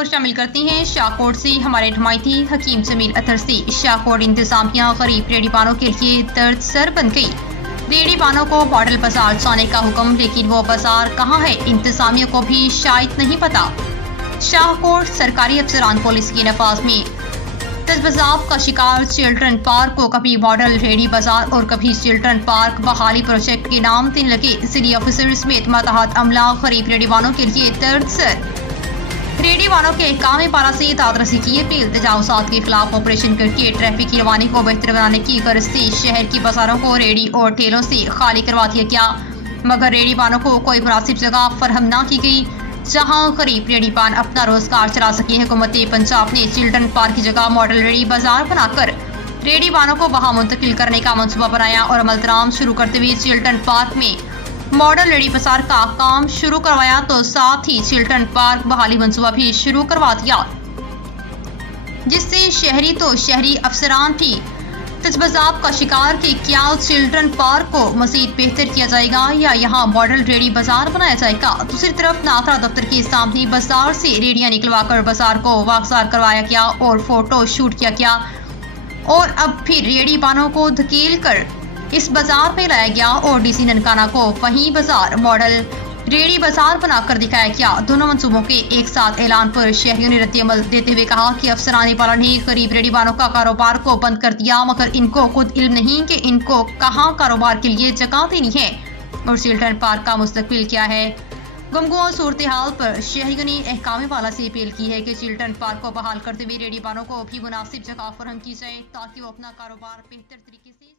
اور شامل کرتے ہیں شاہکوٹ سے ہمارے نمائندی حکیم جمیل اطہر سے۔ شاہکوٹ انتظامیہ غریب ریڑھی پانوں کے لیے درد سر بن گئی۔ ریڑھی پانوں کو ماڈل بازار جانے کا حکم، لیکن وہ بازار کہاں ہے انتظامیہ کو بھی شاید نہیں پتا۔ شاہکوٹ سرکاری افسران پولیس کے نفاذ میں تذبذب کا شکار چلڈرن پارک کو کبھی ماڈل ریڑھی بازار اور کبھی چلڈرن پارک بحالی پروجیکٹ کے نام دینے لگے۔ ضلعی افسر سمیت ماتحت عملہ غریب ریڑھی پانوں کے لیے درد سر۔ ریڑھی والوں کے احکام بالا سے داد رسی کی اپیل، تجاوزات کے خلاف آپریشن کر کے ٹریفک کی روانی کو بہتر بنانے کی غرض سے شہر کی بازاروں کو ریڑھی اور ٹھیلوں سے خالی کروا دیا گیا، مگر ریڑھی والوں کو کوئی مناسب جگہ فراہم نہ کی گئی جہاں غریب ریڑھی پان اپنا روزگار چلا سکے۔ حکومت پنجاب نے چلڈرن پارک کی جگہ ماڈل ریڑھی بازار بنا کر ریڑھی پانوں کو وہاں منتقل کرنے کا منصوبہ بنایا اور عمل درآمد شروع کرتے ہوئے چلڈرن پارک میں ماڈل ریڑھی بازار کا کام شروع کروایا، تو ساتھ ہی چلڈرن پارک بحالی منصوبہ بھی شروع کروا دیا، جس سے شہری تو شہری افسران بھی تذبذب کا شکار کہ کیا چلڈرن پارک کو مزید بہتر کیا جائے گا یا یہاں ماڈل ریڑھی بازار بنایا جائے گا۔ دوسری طرف ناخرا دفتر کے سامنے بازار سے ریڑھیاں نکلوا کر بازار کو واگزار کروایا گیا اور فوٹو شوٹ کیا گیا، اور اب پھر ریڑھی پانوں کو دھکیل کر اس بازار میں لایا گیا اور ڈی سی ننکانہ کو وہیں بازار ماڈل ریڑھی بازار بنا کر دکھایا گیا۔ دونوں منصوبوں کے ایک ساتھ اعلان پر شہریوں نے رد عمل دیتے ہوئے کہا کہ افسران بالا نے غریب ریڑھی پانوں کا کاروبار کو بند کر دیا، مگر ان کو خود علم نہیں کہ ان کو کہاں کاروبار کے لیے جگہ دینی ہے اور چلڈرن پارک کا مستقبل کیا ہے۔ گمگواں صورتحال پر شہریوں نے احکام بالا سے اپیل کی ہے کہ چلڈرن پارک کو بحال کرتے ہوئے ریڑھی پانوں کو بھی مناسب جگہ فراہم کی جائے تاکہ وہ اپنا کاروبار بہتر طریقے سے